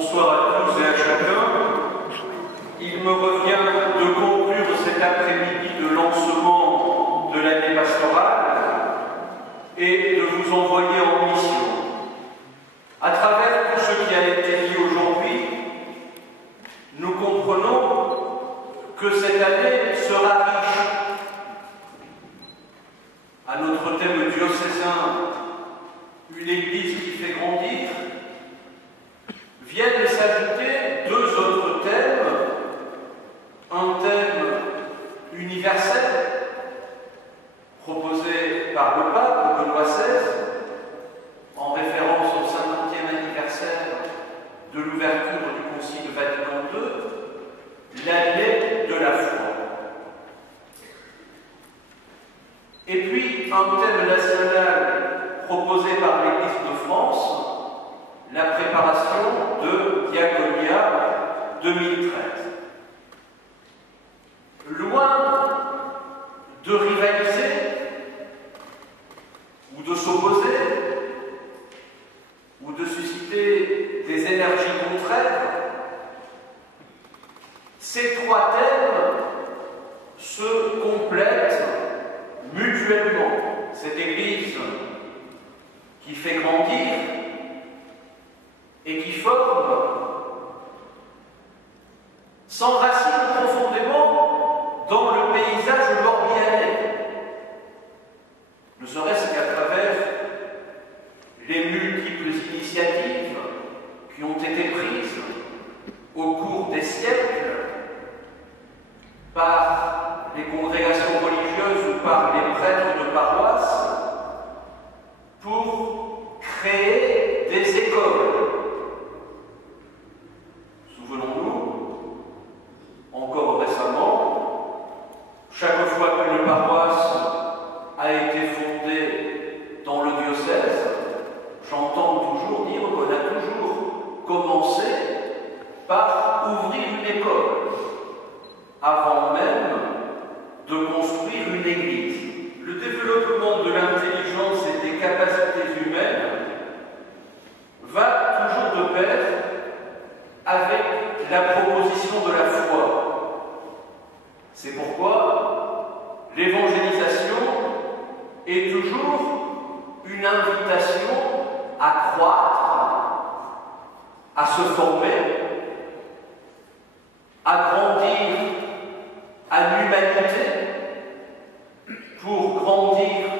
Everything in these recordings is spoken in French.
Bonsoir à tous et à chacun. Il me revient de conclure cet après-midi de lancement de l'année pastorale et de vous envoyer en mission. À travers tout ce qui a été dit aujourd'hui, nous comprenons que cette année sera riche. À notre thème diocésain, une Église qui fait grandir, viennent s'ajouter deux autres thèmes. Un thème universel, proposé par le pape Benoît XVI, en référence au 50e anniversaire de l'ouverture du Concile Vatican II, l'année de la foi. Et puis un thème national proposé par l'Église de France, la préparation de Diaconia 2013. Loin de rivaliser ou de s'opposer ou de susciter des énergies contraires, ces trois thèmes se complètent mutuellement. Cette Église qui fait grandir et qui forme s'enracine profondément dans le paysage morbihanais, ne serait-ce qu'à travers les multiples initiatives qui ont été prises au cours des siècles par les congrégations religieuses ou par les prêtres de paroisse pour créer des écoles. Souvenons-nous, encore récemment, chaque fois qu'une paroisse a été fondée dans le diocèse, j'entends toujours dire qu'on a toujours commencé par ouvrir une école, avant même de construire une église. Le développement de l'intelligence et des capacités humaines va toujours de pair avec la proposition de la foi. C'est pourquoi l'évangélisation est toujours une invitation à croître, à se former, à grandir à l'humanité pour grandir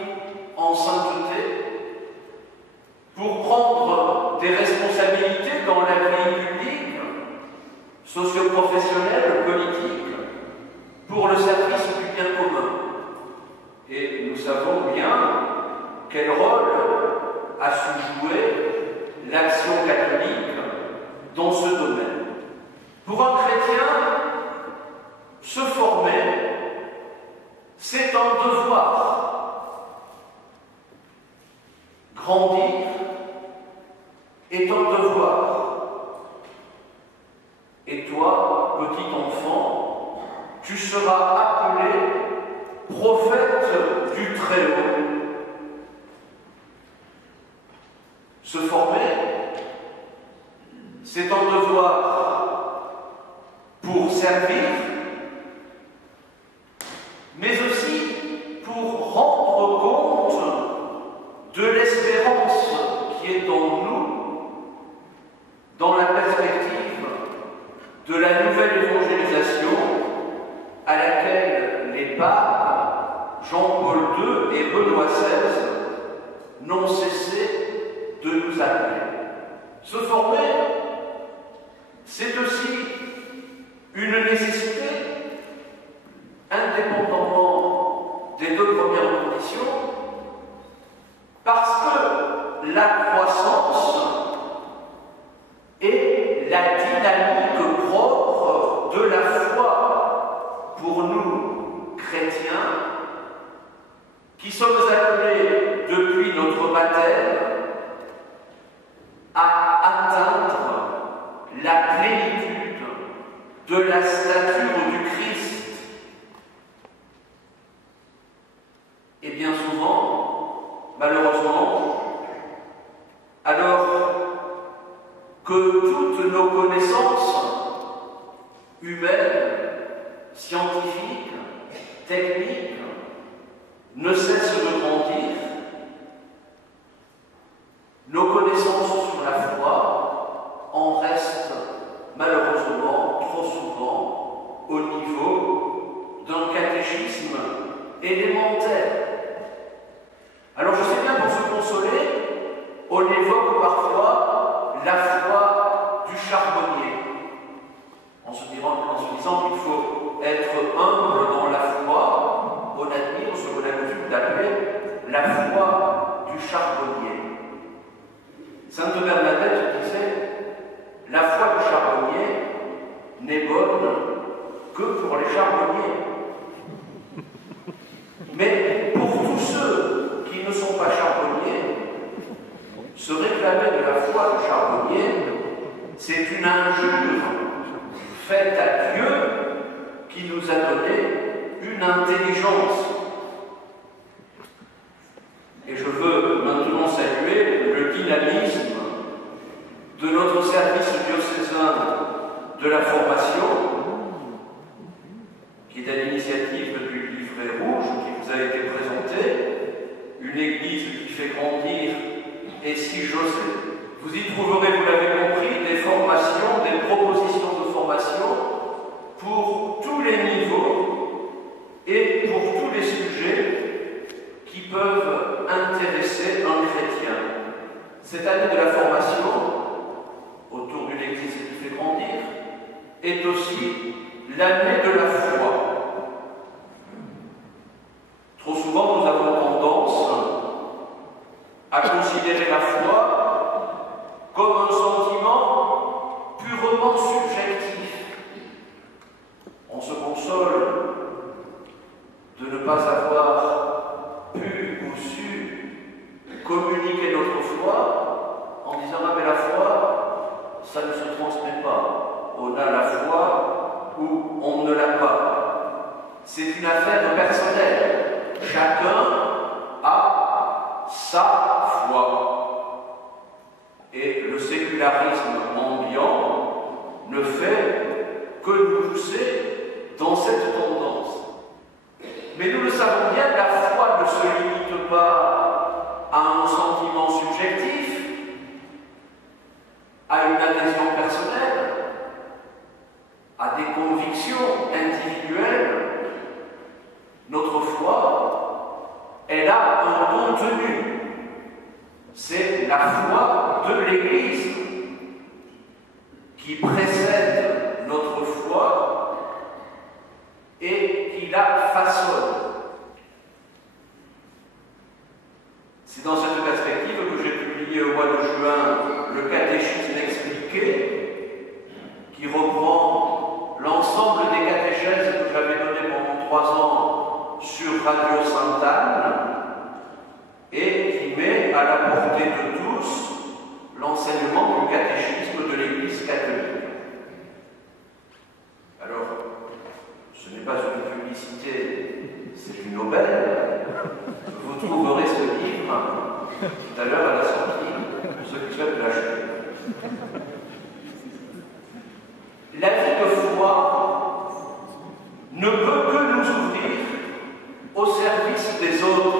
en sainteté, pour prendre des responsabilités dans la vie publique, socio-professionnelle, politique, pour le service du bien commun. Et nous savons bien quel rôle a su jouer l'action catholique dans ce domaine. Pour un chrétien, se former, c'est un devoir. Grandir est un devoir. Et toi, petit enfant, tu seras appelé prophète du Très-Haut. Se former, c'est un devoir pour servir, mais aussi pour rendre compte de l'espérance qui est en nous, dans la perspective de la nouvelle évangélisation à laquelle les papes Jean-Paul II et Benoît XVI n'ont cessé de nous appeler. Se former, c'est aussi une nécessité, indépendamment des deux premières conditions, parce que la croissance est la dynamique propre de la foi pour nous, chrétiens, qui sommes appelés depuis notre baptême à atteindre la plénitude de la stature du Christ. Et bien souvent, malheureusement, alors que toutes nos élémentaire. Alors je sais bien, pour se consoler, on évoque parfois la foi du charbonnier, en se disant qu'il faut être humble dans la foi. On admire ce qu'on a l'habitude d'appeler la foi du charbonnier. Sainte Bernadette disait: la foi du charbonnier n'est bonne que pour les charbonniers. Mais pour tous ceux qui ne sont pas charbonniers, se réclamer de la foi du charbonnier, c'est une injure faite à Dieu qui nous a donné une intelligence. Et je veux maintenant saluer le dynamisme de notre service diocésain de la formation, qui est à l'initiative du livret rouge qui vous a été présenté, une église qui fait grandir, et si j'ose, vous y trouverez, vous l'avez compris, des formations, des propositions de formation pour tous les niveaux et pour tous les sujets qui peuvent intéresser un chrétien. Cette année de la formation, autour d'une église qui fait grandir, est aussi l'année de la foi. Trop souvent, nous avons tendance à considérer la foi comme un sentiment purement subjectif. On se console de ne pas avoir pu ou su communiquer notre foi en disant: ah mais la foi, ça ne se transmet pas. On a la foi ou on ne l'a pas. C'est une affaire personnelle. Chacun a sa foi. Et le sécularisme ambiant ne fait que nous pousser dans cette tendance. Mais nous le savons bien, la foi ne se limite pas à un sentiment subjectif, à une adhésion personnelle, à des convictions individuelles. Notre foi, elle a un contenu. C'est la foi de l'Église qui précède notre foi et qui la façonne. C'est dans cette perspective que j'ai publié au mois de juin le catéchisme expliqué, qui reprend l'ensemble des catéchèses que j'avais données pendant 3 ans sur Radio Sainte-Anne et qui met à la portée de tous l'enseignement du catéchisme de l'Église catholique. Alors, ce n'est pas une publicité, c'est une aubaine. Vous trouverez ce livre tout à l'heure à la sortie, pour ceux qui souhaitent l'acheter. La vie de foi ne peut que nous ouvrir au service des autres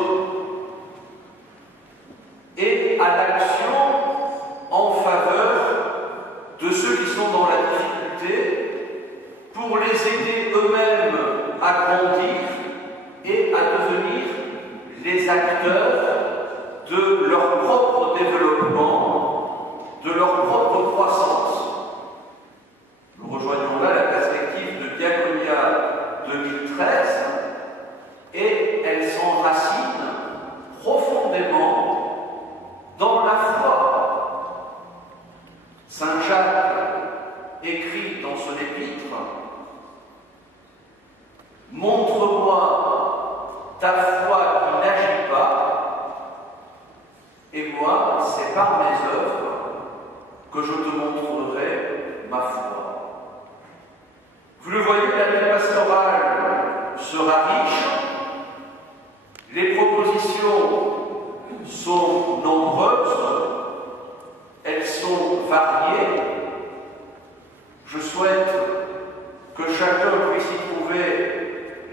et à l'action en faveur de ceux qui sont dans la difficulté pour les aider eux-mêmes à grandir et à devenir les acteurs de leur propre développement, de leur propre croissance. Nous rejoignons là la perspective de Diaconia 2013 et elle s'enracine profondément dans la foi. Saint Jacques écrit dans son épître: « Montre-moi ta foi qui n'agit pas, et moi, c'est par mes œuvres que je te montrerai ma foi. » Vous le voyez, l'année pastorale sera riche, les propositions sont nombreuses, elles sont variées. Je souhaite que chacun puisse y trouver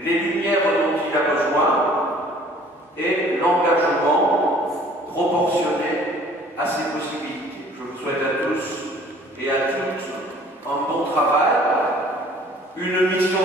les lumières dont il a besoin et l'engagement proportionné à ses possibilités. Je vous souhaite à tous et à toutes un bon travail, une mission